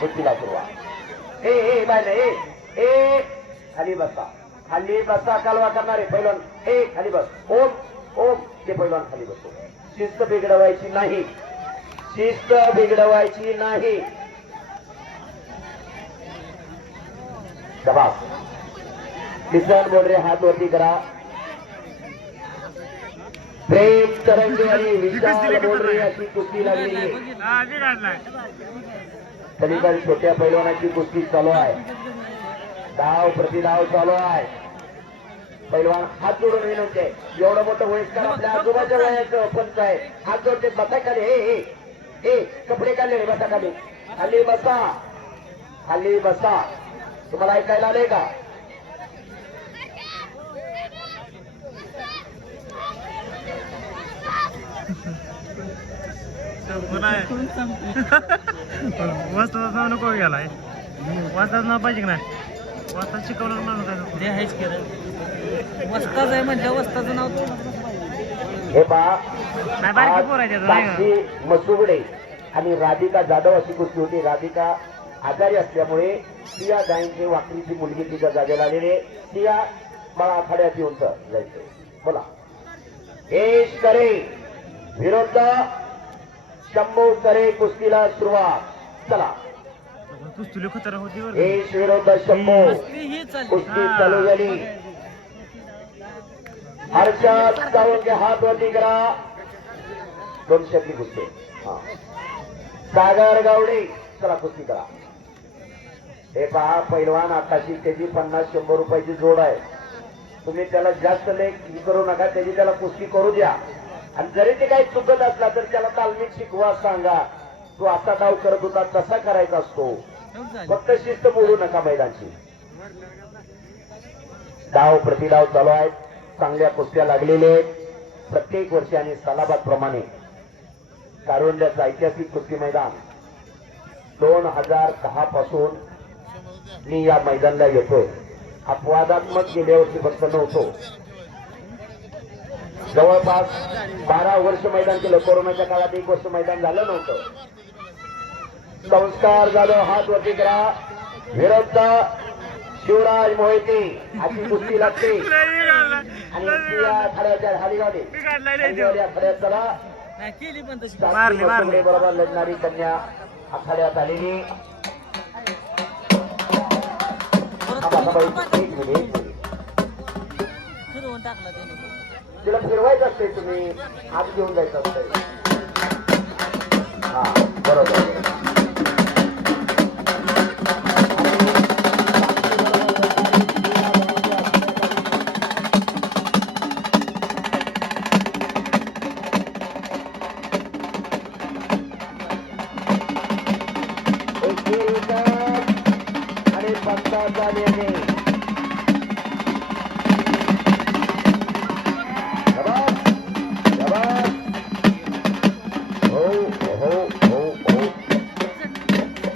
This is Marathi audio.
कुस्तीला सुरुवात. ए बाय ए खाली बसा कालवा करणारे पैलवान. खाली बस. ओम ते पैलवान खाली बसतो. शिस्त बिघडवायची नाही. शाबास. किसन बोलरे हात वरती करा. प्रेम तरंगे आणि विशाल बोलरे अशी कुस्ती लागलेली. सगळीकडे छोट्या पैलवानाची कुस्ती चालू आहे. धाव प्रतिधाव चालू आहे. पैलवान हात जोडून विनंती आहे. एवढं मोठं वयस्कर आपल्या आजोबाच्या वयाचं पंच आहे. हात जोडते. बसा खाली. हे कपडे काढले रे. बसा खाली. खाली बसा. तुम्हाला ऐकायला आलंय का? वाजता नको गेलाय. वाजताच ना पाहिजे नाही. वाजता शिकवलं माणूस वस्ताच आहे म्हणजे वस्ताचं नाव तो. हे साक्षी मसुगडे आणि राधिका जाधव अशी कुस्ती होती. राधिका आजारी असल्यामुळे ती या गायींची वाकरीची मुलगी तिच्या जागेला आलेली. ती या मला आखाड्यात येऊन जायचं. बोला. एश करे विरुद्ध शंभू करे कुस्तीला सुरुवात. चला. एश विरुद्ध शंभू कुस्ती चालू झाली. हर्षद सावंगे हात वरती करा. 200 कुस्ती. सागर गावडे चला कुस्ती करा. हे पहा पैलवान आकाशी त्याची 50-100 रुपयाची जोड आहे. तुम्ही त्याला जास्त लेख करू नका. त्याची त्याला कुस्ती करू द्या. आणि जरी ते काही चुकत असला तर त्याला तालमीत शिकवा. सांगा तू असा डाव करत होता तसा करायचा असतो. फक्त शिस्त बोलू नका मैदानची. डाव प्रतिडाव चालू आहेत. चांगल्या कुस्त्या लागलेल्या आहेत. प्रत्येक वर्षी आणि सालाबाद प्रमाणे कारुंड्याचं ऐतिहासिक कुस्ती मैदान 2010 पासून मी या मैदानाला येतोय. अपवादात्मक गेल्या वर्षी फक्त नव्हतो. जवळपास 12 वर्ष मैदान केलं. कोरोनाच्या काळात 1 वर्ष मैदान झालं नव्हतं. संस्कार जाधव हात वरती करा. विरुद्ध शिवराज मोहिते अशी कुस्ती लागते. आणि खड्याच्या हालीगावले खड्यात चला. बरोबर लढणारी कन्या आखाड्यात आलेली. तिला फिरवायचं असते. तुम्ही आत घेऊन जायचं असतंय. हा बरोबर. आणि पंचाचा निर्णय